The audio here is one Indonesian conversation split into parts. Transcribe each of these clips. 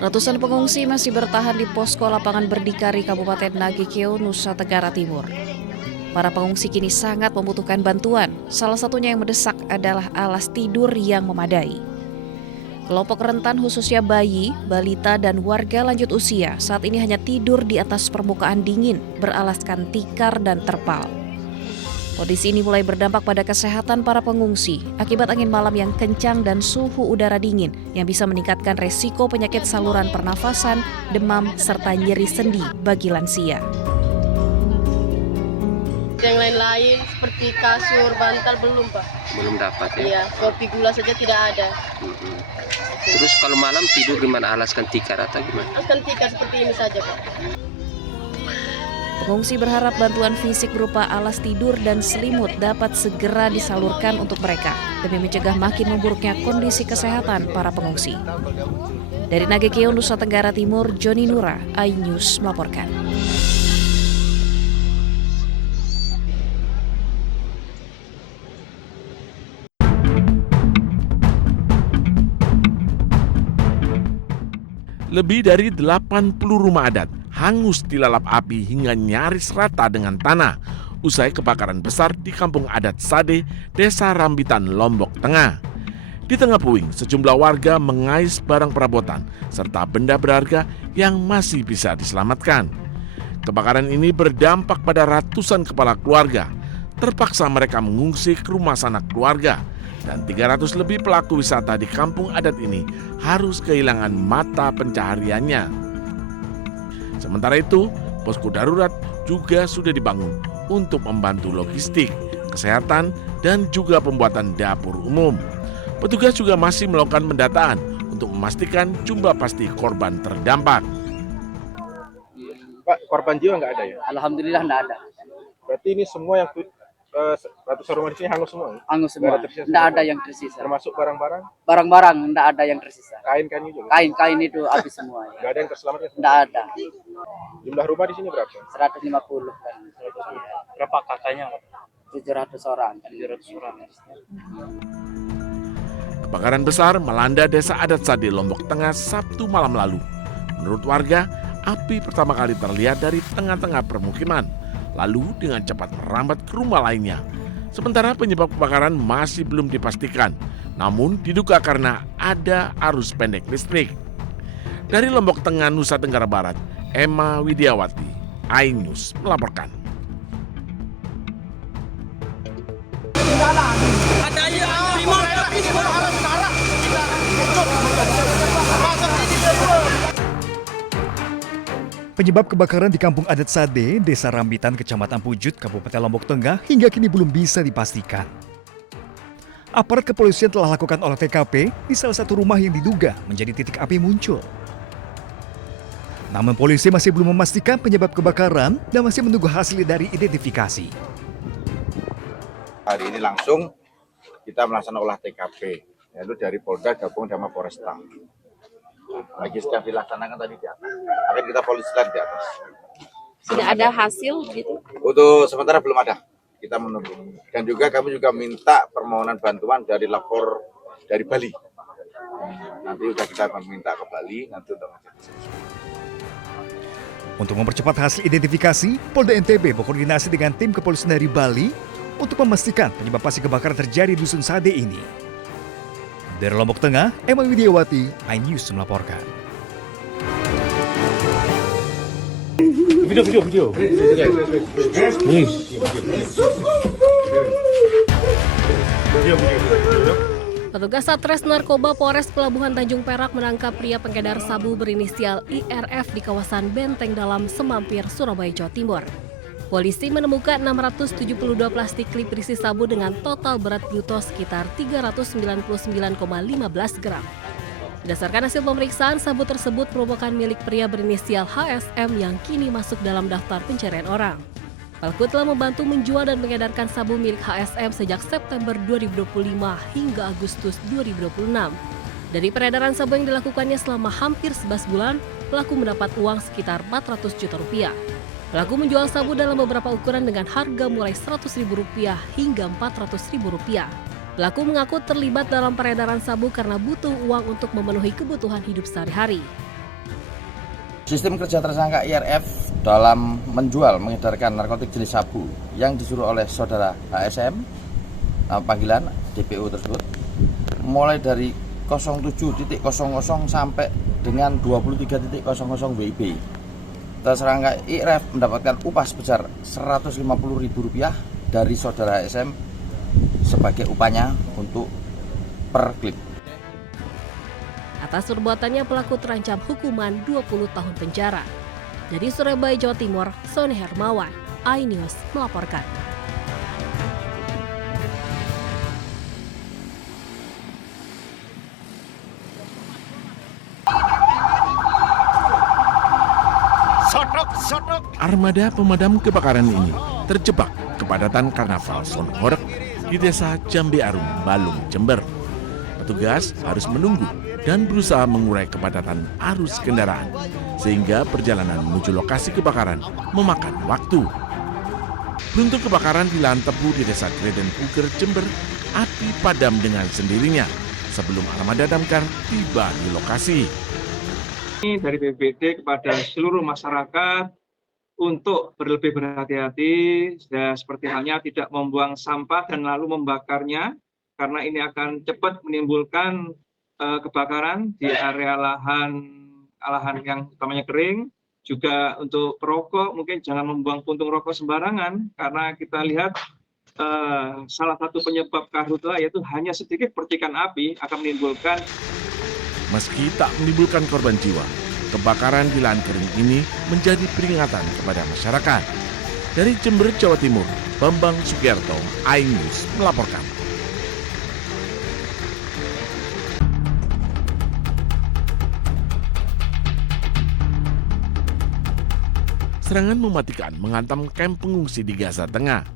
Ratusan pengungsi masih bertahan di posko lapangan berdikari Kabupaten Nagekeo, Nusa Tenggara Timur. Para pengungsi kini sangat membutuhkan bantuan. Salah satunya yang mendesak adalah alas tidur yang memadai. Kelompok rentan khususnya bayi, balita, dan warga lanjut usia saat ini hanya tidur di atas permukaan dingin beralaskan tikar dan terpal. Kondisi ini mulai berdampak pada kesehatan para pengungsi akibat angin malam yang kencang dan suhu udara dingin yang bisa meningkatkan resiko penyakit saluran pernafasan, demam, serta nyeri sendi bagi lansia. Yang lain-lain seperti kasur, bantal belum, Pak. Belum dapat ya? Iya, kopi gula saja tidak ada. Terus kalau malam tidur gimana? Alaskan tikar atau gimana? Alaskan tikar seperti ini saja, Pak. Pengungsi berharap bantuan fisik berupa alas tidur dan selimut dapat segera disalurkan untuk mereka demi mencegah makin memburuknya kondisi kesehatan para pengungsi. Dari Nagekeo, Nusa Tenggara Timur, Joni Nura, iNews melaporkan. Lebih dari 80 rumah adat hangus dilalap api hingga nyaris rata dengan tanah usai kebakaran besar di Kampung Adat Sade, Desa Rambitan, Lombok Tengah. Di tengah puing, sejumlah warga mengais barang perabotan serta benda berharga yang masih bisa diselamatkan. Kebakaran ini berdampak pada ratusan kepala keluarga. Terpaksa mereka mengungsi ke rumah sanak keluarga. Dan 300 lebih pelaku wisata di kampung adat ini harus kehilangan mata pencahariannya. Sementara itu, posko darurat juga sudah dibangun untuk membantu logistik, kesehatan, dan juga pembuatan dapur umum. Petugas juga masih melakukan pendataan untuk memastikan jumlah pasti korban terdampak. Pak, korban jiwa nggak ada ya? Alhamdulillah nggak ada. Berarti ini semua yang ratusan rumah di sini hangus semua? Hangus semua. Nggak ada yang tersisa. Termasuk barang-barang? Barang-barang nggak ada yang tersisa. Kain-kain juga? Kain-kain itu habis semua. Ya. Nggak ada yang terselamatkan? Nggak ada. Jumlah rumah di sini berapa? 150 kan. Berapa kakaknya? 700 orang. 700 orang. Kebakaran besar melanda Desa Adat Sade, Lombok Tengah Sabtu malam lalu. Menurut warga, api pertama kali terlihat dari tengah-tengah permukiman, lalu dengan cepat merambat ke rumah lainnya. Sementara penyebab kebakaran masih belum dipastikan, namun diduga karena ada arus pendek listrik. Dari Lombok Tengah, Nusa Tenggara Barat, Emma Widiawati, iNews melaporkan. Penyebab kebakaran di Kampung Adat Sade, Desa Rambitan, Kecamatan Pujut, Kabupaten Lombok Tengah hingga kini belum bisa dipastikan. Aparat kepolisian telah lakukan olah TKP di salah satu rumah yang diduga menjadi titik api muncul. Namun polisi masih belum memastikan penyebab kebakaran dan masih menunggu hasil dari identifikasi. Hari ini langsung kita melaksanakan olah TKP, yaitu dari Polda gabung sama Polresta. Lagi sedang dilaksanakan tadi di atas. Akan kita polisikan di atas. Sudah ada hasil gitu? Untuk sementara belum ada. Kita menunggu. Dan juga kami juga minta permohonan bantuan dari lapor dari Bali. Nanti sudah kita minta ke Bali nanti untuk Untuk mempercepat hasil identifikasi, Polda NTB berkoordinasi dengan tim kepolisian dari Bali untuk memastikan penyebab pasti kebakaran terjadi di Dusun Sade ini. Dari Lombok Tengah, Emma Widiawati, iNews melaporkan. Video. Petugas Satres Narkoba Polres Pelabuhan Tanjung Perak menangkap pria pengedar sabu berinisial IRF di kawasan Benteng Dalam, Semampir, Surabaya, Jawa Timur. Polisi menemukan 672 plastik klip berisi sabu dengan total berat glutos sekitar 399,15 gram. Berdasarkan hasil pemeriksaan, sabu tersebut merupakan milik pria berinisial HSM yang kini masuk dalam daftar pencarian orang. Pelaku telah membantu menjual dan mengedarkan sabu milik HSM sejak September 2025 hingga Agustus 2026. Dari peredaran sabu yang dilakukannya selama hampir 11 bulan, pelaku mendapat uang sekitar 400 juta rupiah. Pelaku menjual sabu dalam beberapa ukuran dengan harga mulai Rp100.000 hingga Rp400.000. Pelaku mengaku terlibat dalam peredaran sabu karena butuh uang untuk memenuhi kebutuhan hidup sehari-hari. Sistem kerja tersangka IRF dalam menjual, mengedarkan narkotik jenis sabu yang disuruh oleh saudara HSM, panggilan DPO tersebut, mulai dari 07.00 sampai dengan 23.00 WIB. Tersangka IRF mendapatkan upah sebesar Rp150.000 dari saudara HSM sebagai upahnya untuk per klip. Atas perbuatannya pelaku terancam hukuman 20 tahun penjara. Dari Surabaya, Jawa Timur, Sony Hermawan, iNews melaporkan. Armada pemadam kebakaran ini terjebak kepadatan karnaval Son Horeg di desa Jambe Arum, Balung, Jember. Petugas harus menunggu dan berusaha mengurai kepadatan arus kendaraan sehingga perjalanan menuju lokasi kebakaran memakan waktu. Beruntung kebakaran di lahan tebu di desa Greden Puger, Jember, api padam dengan sendirinya sebelum armada damkar tiba di lokasi. Dari BPBD kepada seluruh masyarakat untuk berlebih berhati-hati, seperti halnya tidak membuang sampah dan lalu membakarnya, karena ini akan cepat menimbulkan kebakaran di area lahan yang utamanya kering. Juga untuk perokok mungkin jangan membuang puntung rokok sembarangan, karena kita lihat salah satu penyebab karhutla yaitu hanya sedikit percikan api akan menimbulkan. Meski tak menimbulkan korban jiwa, kebakaran di lahan kering ini menjadi peringatan kepada masyarakat. Dari Jember, Jawa Timur, Bambang Sugiyarto, iNews melaporkan. Serangan mematikan menghantam kamp pengungsi di Gaza Tengah.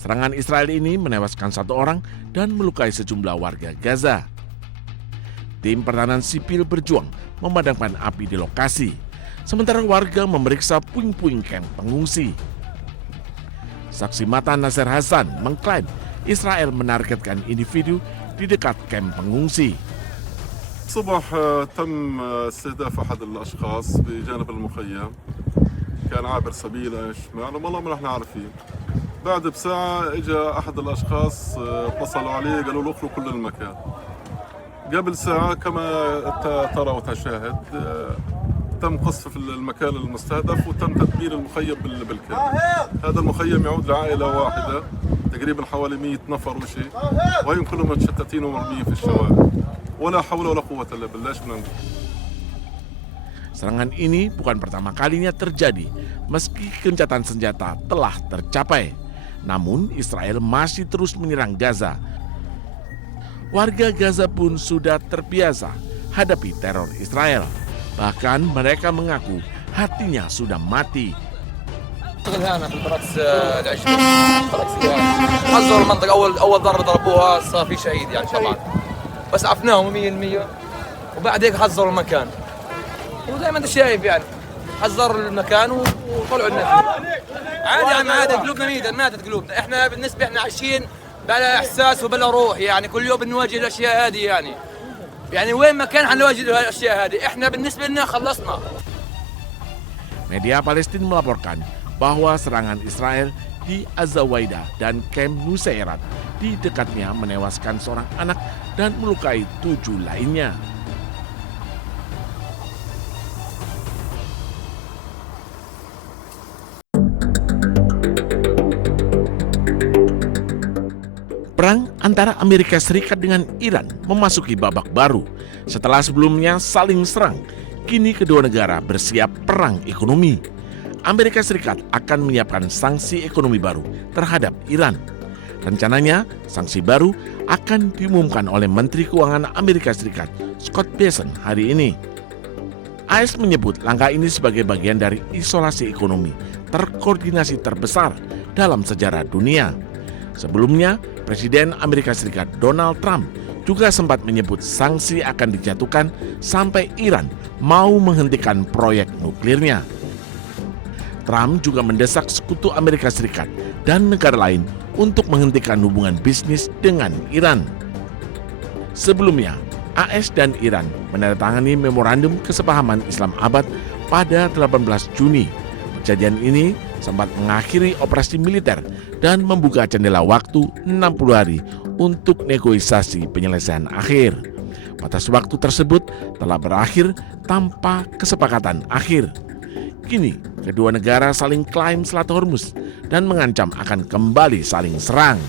Serangan Israel ini menewaskan 1 orang dan melukai sejumlah warga Gaza. Tim pertahanan sipil berjuang memadamkan api di lokasi, sementara warga memeriksa puing-puing kamp pengungsi. Saksi mata Nasir Hasan mengklaim Israel menargetkan individu di dekat kamp pengungsi. الصبح تم استهداف أحد الأشخاص بجانب المخيم، كان عابر سبيل شمال والله ما نحن عارفين. بعد بساعة اجى أحد الأشخاص اتصلوا عليه قالوا له اخلوا كل المكان. قبل ساعة كما ترى وتشاهد تم قصف المكان المستهدف وتم تدمير المخيم بالكامل. هذا المخيم يعود لعائلة واحدة تقريبا حوالي 100 نفر وشيء، وهم كلهم متشتتين ومرميين في الشوارع. ولا حول ولا قوة إلا بالله. Serangan ini bukan pertama kalinya terjadi meski gencatan senjata telah tercapai. Namun Israel masih terus menyerang Gaza. Warga Gaza pun sudah terbiasa hadapi teror Israel. Bahkan mereka mengaku hatinya sudah mati. حذروا المنطقة أول ضربة ضربوها صار في شهيد يعني طبعا بس عفناهم 100% وبعد هيك حذروا المكان وزي ما أنت شايف يعني حذروا المكان وطلعوا الناس عادي يعني عادي قلوبنا ماتت قلوبنا احنا بالنسبة احنا عايشين بلا إحساس وبلا روح يعني كل يوم بنواجه الأشياء هذه يعني وين ما كان حنواجه الأشياء هذه احنا بالنسبة لنا خلصنا. Media Palestina melaporkan bahwa serangan Israel di Azawaida dan Camp Nusairat di dekatnya menewaskan seorang anak dan melukai 7 lainnya. Perang antara Amerika Serikat dengan Iran memasuki babak baru. Setelah sebelumnya saling serang, kini kedua negara bersiap perang ekonomi. Amerika Serikat akan menyiapkan sanksi ekonomi baru terhadap Iran. Rencananya, sanksi baru akan diumumkan oleh Menteri Keuangan Amerika Serikat, Scott Bessent, hari ini. AS menyebut langkah ini sebagai bagian dari isolasi ekonomi terkoordinasi terbesar dalam sejarah dunia. Sebelumnya, Presiden Amerika Serikat Donald Trump juga sempat menyebut sanksi akan dijatuhkan sampai Iran mau menghentikan proyek nuklirnya. Trump juga mendesak sekutu Amerika Serikat dan negara lain untuk menghentikan hubungan bisnis dengan Iran. Sebelumnya, AS dan Iran menandatangani memorandum kesepahaman Islamabad pada 18 Juni. Kejadian ini sempat mengakhiri operasi militer dan membuka jendela waktu 60 hari untuk negosiasi penyelesaian akhir. Batas waktu tersebut telah berakhir tanpa kesepakatan akhir. Kini, kedua negara saling klaim Selat Hormuz dan mengancam akan kembali saling serang.